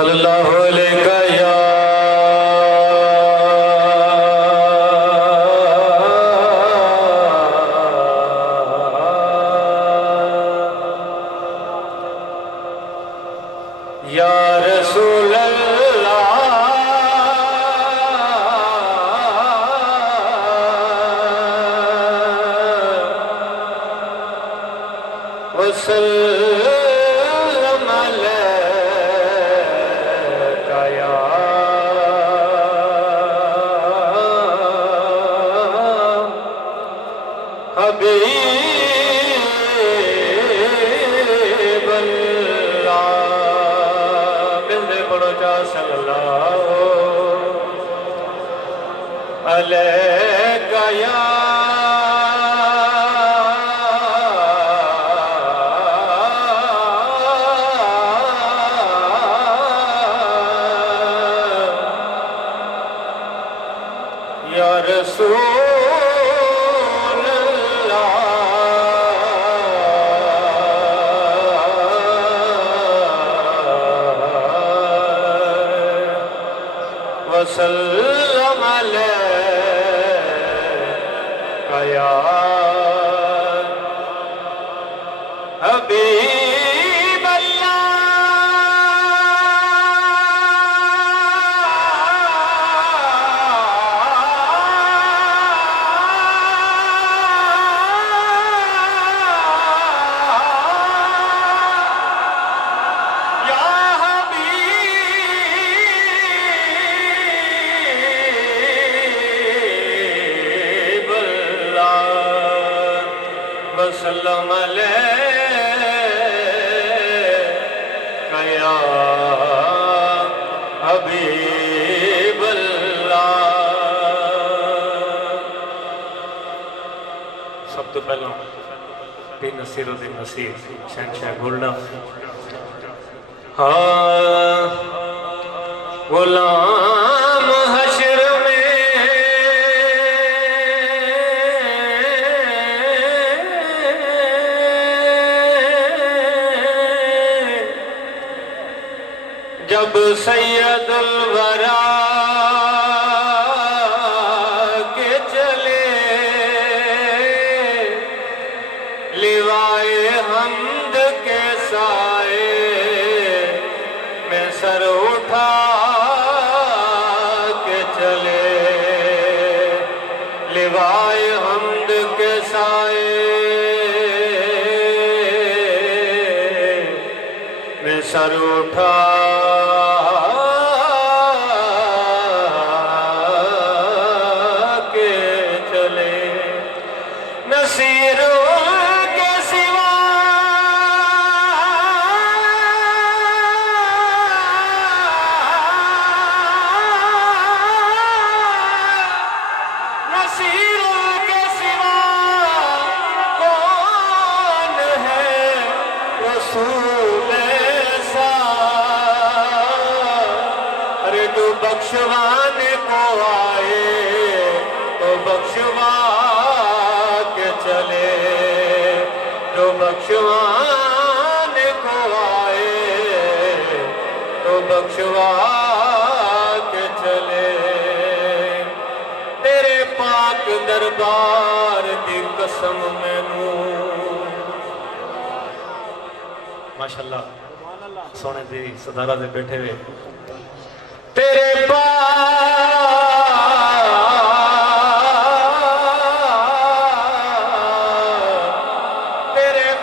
सल्लल्लाहु अलैहि या रसूल अल्लाह वसल्लम अलैका या हबीब सल्लल्लाहु अलैका या रसूल अल्लाह वसल्लम अलैका या हबीब वसल्लम अलैका या हबीब अल्लाह। सब तो पहला बेनसीरों दे नसीर शहंशाह गोल्डा हाँ गुलाम हशर में जब सैयदुल वरा के चले लिवाए हमद के साए में सर उठा के चले लिवाए हमद के साए में सर उठा बख्शवाने को आए तो बख्शवा के चले तो बख्शवाने को आए तो बख्शवा के चले तेरे पाक दरबार दी कसम मैनू माशाअल्लाह सोने दी सदारा दे बैठे हुए तेरे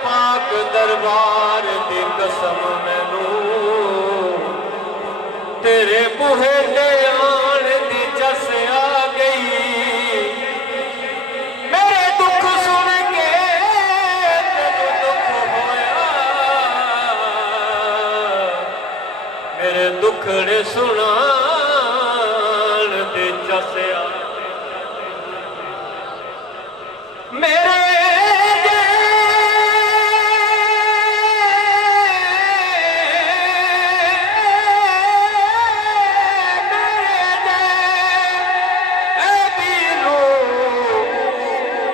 पाक दरबार दी कसम मैनू तेरे बूहे ते आन दी जस आ गई मेरे दुख सुन के तेनू दुख होया मेरे दुखड़े सुना मेरे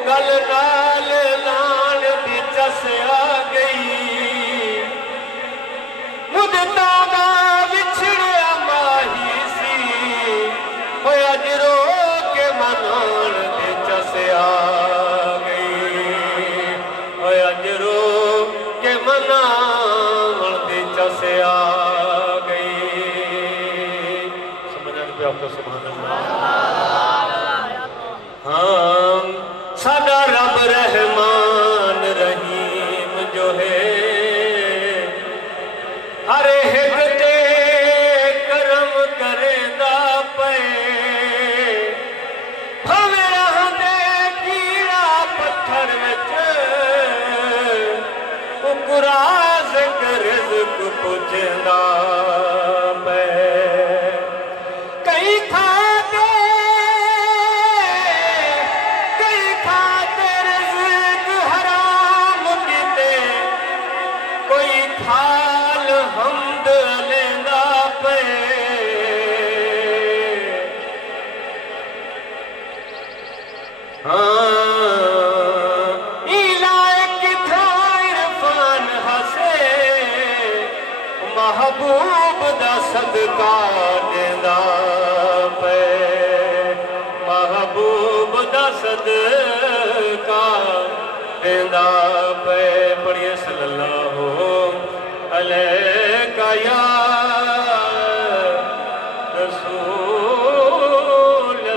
गल नाल लाल दी जस आ गई मुद्दतां दा विछड़ दा सदका देंदा पे महबूब दा सदका देंदा पे पढ़िए सल्लल्लाहु अलैका या रसूल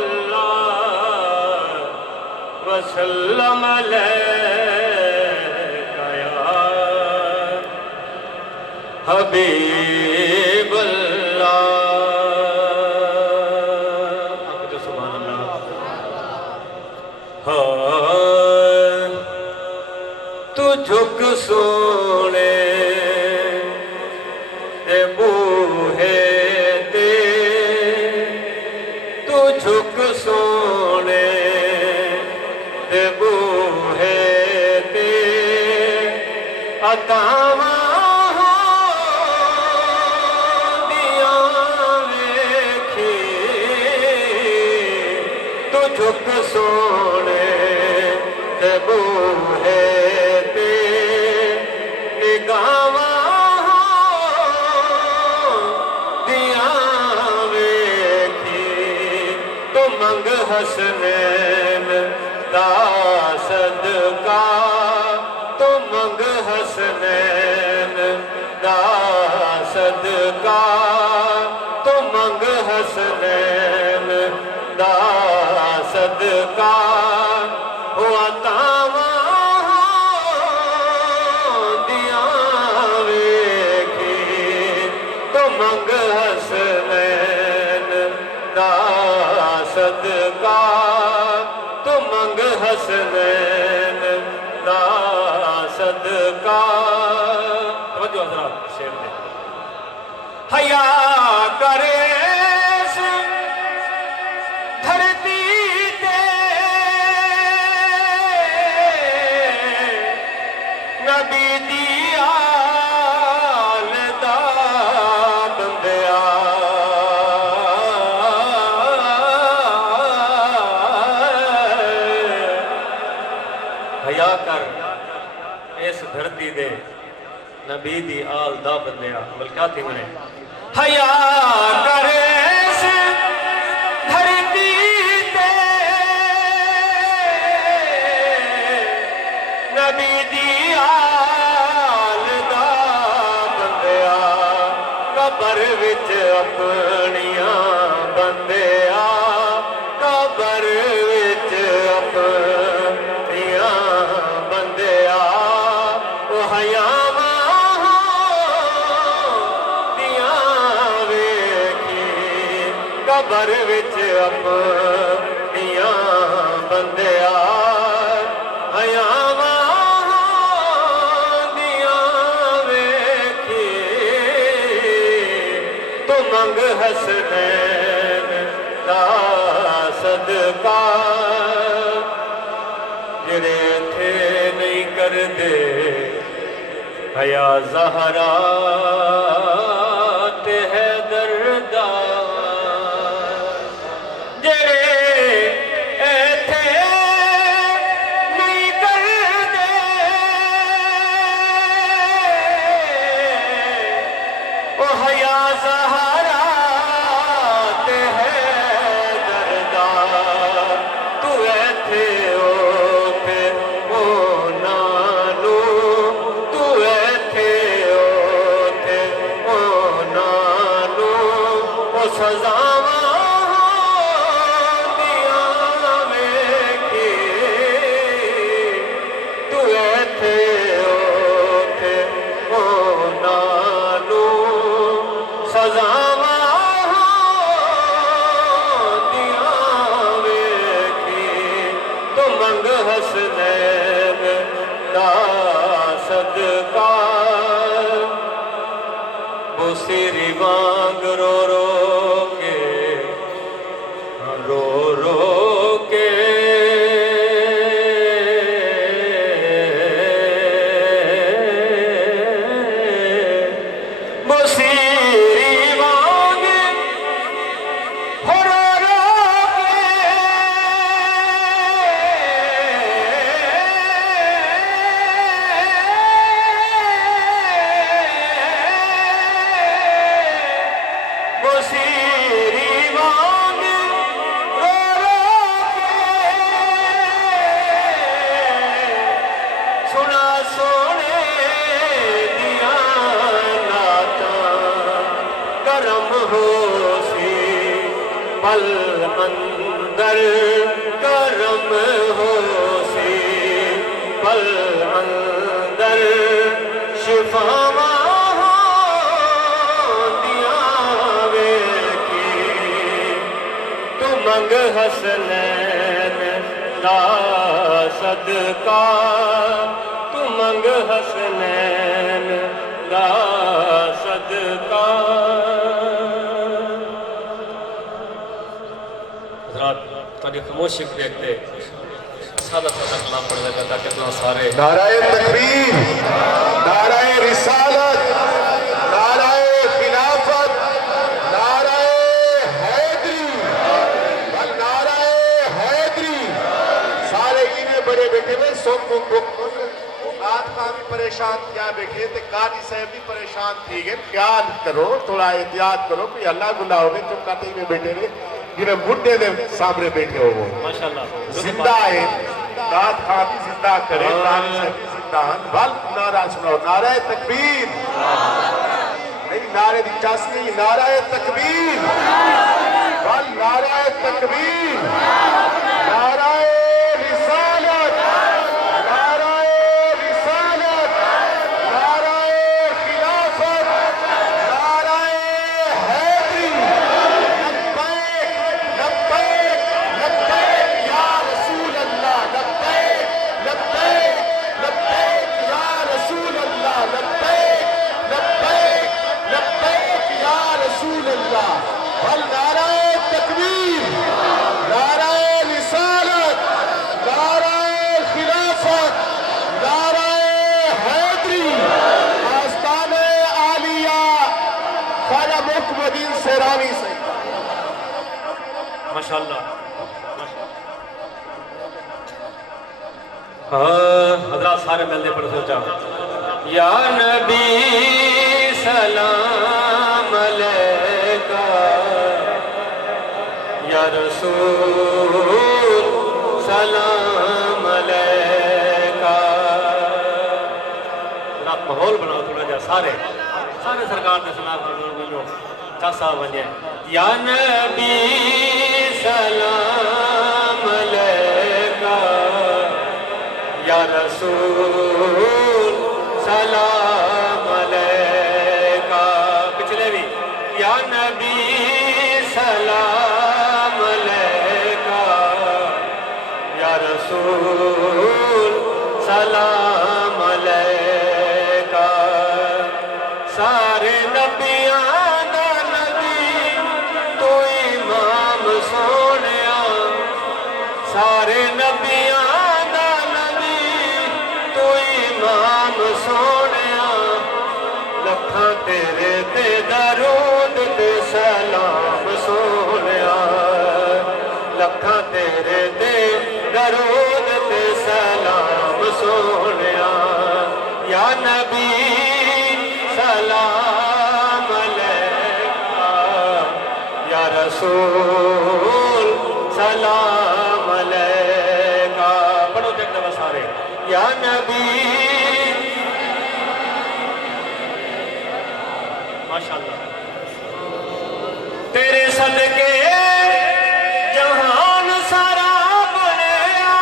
अल्लाह वसल्लम अलैका या हबीब अल्लाह। आप जो सुभान अल्लाह। हाँ तू झुक सोने ते बूहे ते तू झुक सोने ते बूहे ते अतावा झुक सोने ते बूहे ते निगाहां दिया वेखी तू मंग हसनैन दा सदका तू मंग हसनैन दा सदका तू मंग हसनैन दा सदका हुआ तावा दिया वेखी तो मंग हसनैन दा सदका तो मंग हसनैन दा सदका। तवज्जो हज़रात शेर दे हया करे धरती नबी दी आल दा बंदिया हया कर इस धरती दे नबी दी आल दा बंदिया बल क्या थी मने हया कर इस धरती दे नबी दी कबर विच अपनिया बंदिया कबर विच अपनिया बंदिया ओ हयावां दिया वेखी कबर विच अपनिया बंदिया हयावां मंग हसनैन दा सदका जेड़े थे नहीं कर दे हया ज़हरा ते है दर्दा जेड़े थे नहीं कर दे ओ हया ज़हरा सजावां दिया वेखी तू इत्थे ओथे नानू सजावां दिया वेखी तू मंग हसनैन दा सदका बुसिरी वांग रो रो Musiri करम होसी पल अंदर करम होसी पल अंदर शिफावा होंदियां वेखी तू मंग हसनैन दा सदका तू मंग हसनैन दा सदका। थोड़ी खामोशी को देखते सादा सादा कलाम पढ़ लगा ताकि तुम सारे नाराए तकबीर, नाराए रिसालत, नाराए खिलाफत, नाराए हैदरी, नाराए हैदरी। सारे इन्हें बड़े बैठे हुए सोम रात का भी परेशान क्या बैठे थे, काजी साहब भी परेशान थी गए। ख्याल करो, थोड़ा एहतियात करो, कोई अल्लाह गुल्ला हो गए चुप काते में बैठे हुए जिन्हें बुढ़े के सामने बैठे हो वो माशाल्लाह जिंदा है। रात खा भी जिंदा करे, काजी साहब भी जिंदा हैं। बल नारा सुनाओ, नाराए तकबीर नहीं, नारे दी चस नहीं, नाराए तकबीर बल नाराए तकबीर, नाराए रिसालत, नाराए रिसालत, नाराए खिलाफत, नाराए हैदरी। लब्बैक लब्बैक लब्बैक या रसूल अल्लाह, लब्बैक लब्बैक लब्बैक या रसूल अल्लाह, लब्बैक लब्बैक लब्बैक या रसूल अल्लाह। बल नाराए तकबीर, नाराए रिसालत, नाराए खिलाफत, नाराए हैदरी। आस्ताने आलिया ख्वाजा मुकमुद्दीन सेरानी से माशाल्लाह। हाँ हजरत सारे मिलने पर सोचा या नबी सलाम अलैका या रसूल सलाम अलैका। रात माहौल बनाओ थोड़ा जा सारे सारे सरकार ने सलाम करो चासा बने या नबी सलाम अलैका या रसूल सलाम अलैका। पिछले भी या नबी सलाम अलैका या रसूल सलाम अलैका। सारे नबियां दा नबी तू इमाम सोनिया, सारे नबियां दा नबी तू इमाम सोनिया। लखां तेरे ते दरूद ते सलाम सोनिया, लखां तेरे ते दरूद ते सलाम सोनिया। या नबी सलाम अलैका या रसूल सलाम अलैका। पढ़ो देखते बस सारे या नबी माशाल्लाह। तेरे सदके जहान सारा बनया,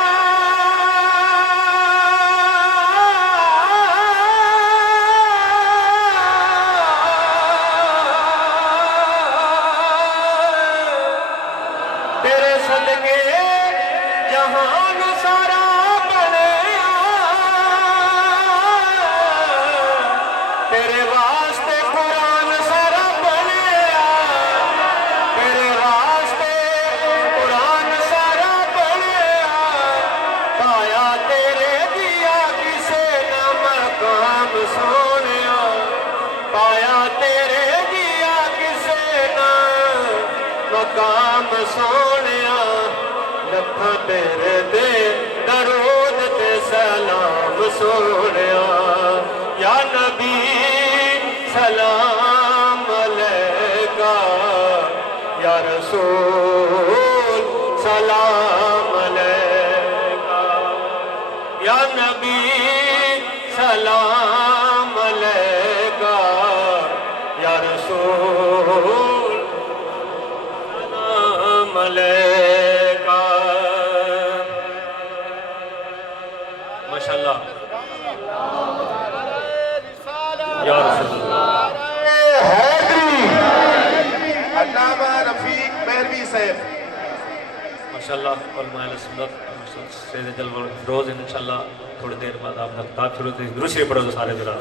तेरे सदके जहान सारा बनया। तेरे वास्ते कुरान सारा बनया, तेरे वास्ते कुरान सारा बनया। पाया तेरे दिया किसे न मकाम सोनिया, पाया तेरे दिया किसे न मकाम सोनिया। लखा तेरे दे दरूद ते सलाम सोनिया। या नबी सलाम अलैका या रसूल सलाम अलैका। या नबी सलाम अलैका या रसूल इंशाल्लाह उलमा अहले सुन्नत सैयद जलवा रोज इंशाल्लाह थोड़ी देर बाद आप खिताब शुरू होती है। दूसरी पढ़ो तो सारे जरा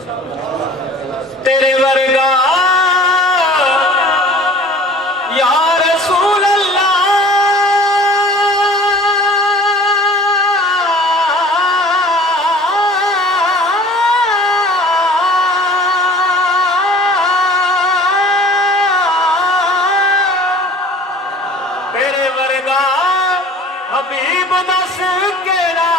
तेरे वर्गा या रसूल अल्लाह तेरे वर्गा हबीब दस केड़ा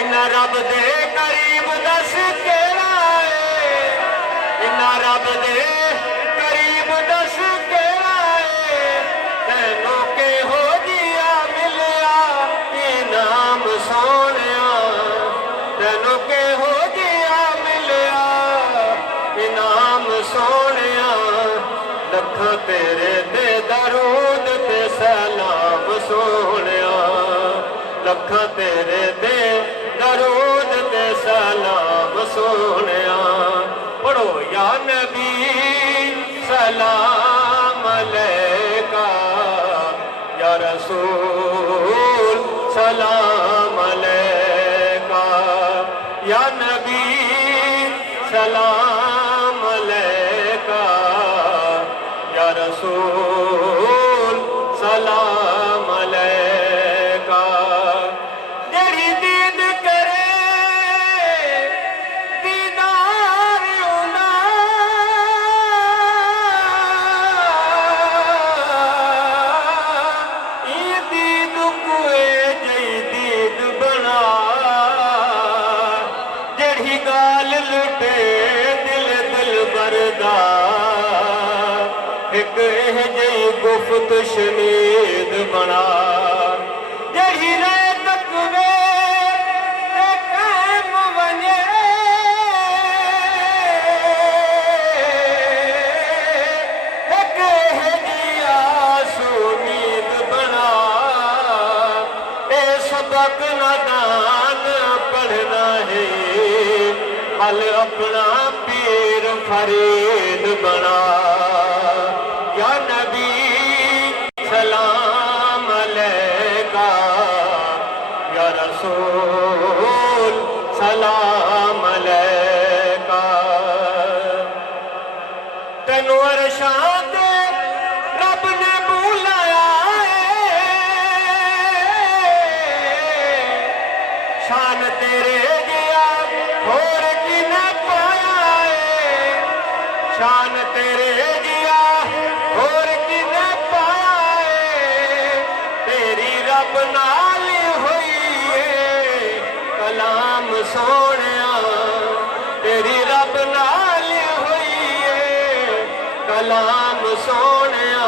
इन्ना रब दे करीब दस केड़ा इन्ना रब दे करीब दस केड़ा तैनू के हो जिया मिलिया इनाम सोनिया तैनू के हो जिया मिलिया इनाम सोनिया लख तेरे ते दरूद ते सलाम सोनिया लख तेरे ते दरूद ते सलाम सोनिया पढ़ो या नबी सलाम अलैका या रसूल सलाम अलैका या नबी सलाम अलैका या रसूल सलाम अलैका तेरी दीद करे दीदार उना ई दीद कुए जई दीद बना जेड़ी गाल लुटे दिल दिल बरदा एक एह जई गुफ्त शनीद बना यही रे तकवे ते कैम वने एक एह जी आसू नींद बना ए सबक नादान पढ़ना है हल अपना पीर फरीद बना या नबी सलाम अलैका या रसूल सलाम अलैका तैनू अरशां ते रब ने बुलाया शान तेरे जिया होर किने पाया शान तेरे जिया होर किने पाया तेरी रब नाल होई कलाम सोनिया तेरी रब नाल होई कलाम सोनिया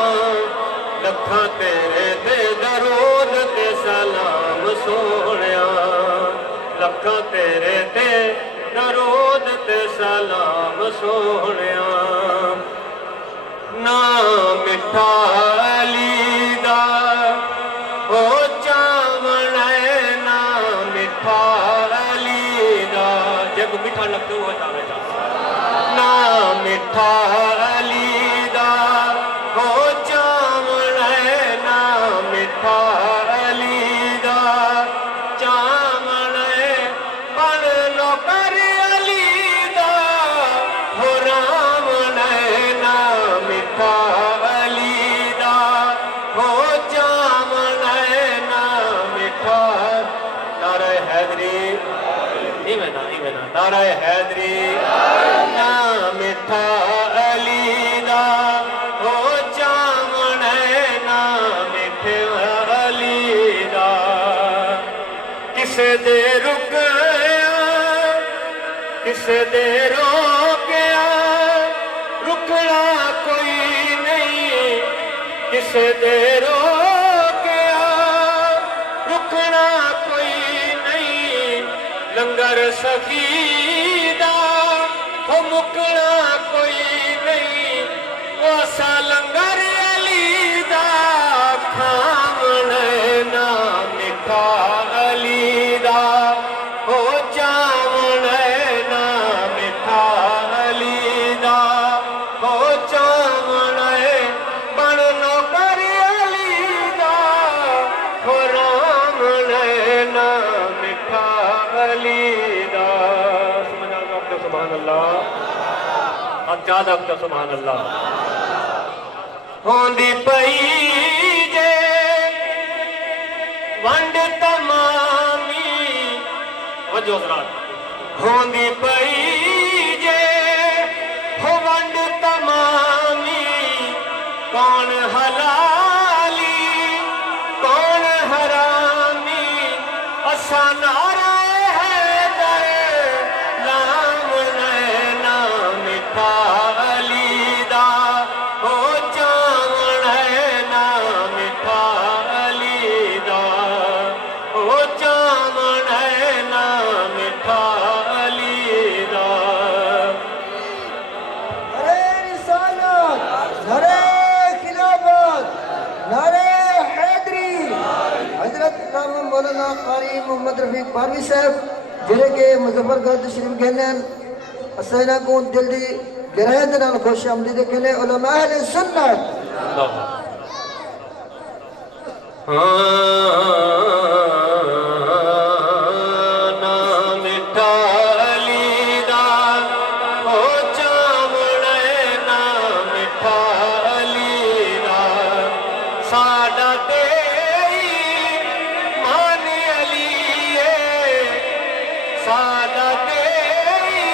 लखा तेरे ते दरूद ते सलाम सोनिया लखा तेरे ते दरूद ते सलाम सोनिया ना मिठा अली दा हो चावण ना मिठा अली दा जब मिठा लगता हुआ चावे ना मिठा अली दा हो चावण ना मिठा अली दा चावण पण नौकर अली दा हो रावण ना मिठा अली दा हो जामण ना मिठा नारे हैदरी नारे हैदरी ना मिठा अली दा हो जामण ना मिठे अली दा किसे दे रुकया किसे दे रोकया रुकना कोई नहीं किसे दे रोकया रुकना कोई नहीं लंगर सखीदा हो मुकना कोई नहीं वो सा लंगर अली दा खावण ना मिठा अली दा हो जावण ना मिठा अली दा हो जावण चाद वक्त सुभान अल्लाह होंदी पई जे वंड तमामी वजो हजरात होंदी पई जे हो वंड तमामी कौन हलाली कौन हरामी असा नारे है दर लाम नैना मिठा अली दा हो चावण ना मिठा अली दा हो चावण ना मिठा अली दा नारे रिसालत, नारे खिलाफत, नारे हैदरी। हजरत इमाम मौलाना कारी मोहम्मद रफीक पारवी साहब जिले के मुजफ्फरगढ़ शरीफ कहने असैना को दिल दी गहराई दे नाल खुश आमदीद कहने उलमा अहले सुन्नत ना मिठा अली दा हो चावण ना मिठा अली दा साडा तेरी मान अली साडा तेरी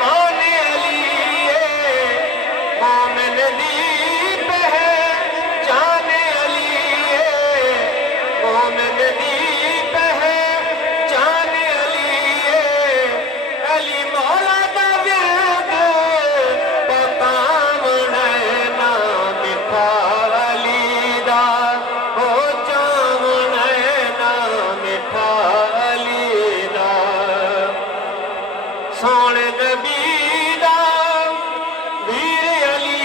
मान अली मोमिन दी पहचान अली मोमिन दी पहचान अली मौला दा विरद पकाम नैना मिठा अली दा हो चावण ना मिठा अली दा सोने नबी दा वीर अली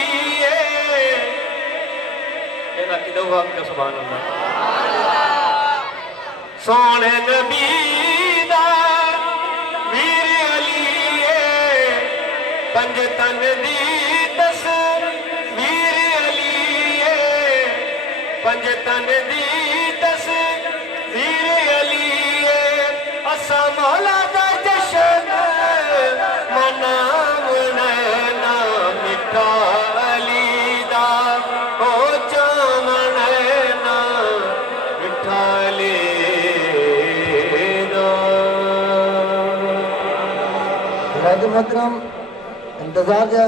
एदा किदो वक्त सुभान अल्लाह सोने नबी दा वीर अली पंज तन दी तस्वीर अली पंज तन दी तस्वीर अली असा मौला दा जशन मनाम नैना मिठा अली दा हो चावण ना मिठा अली दा राज मोहतरम इंतजार जा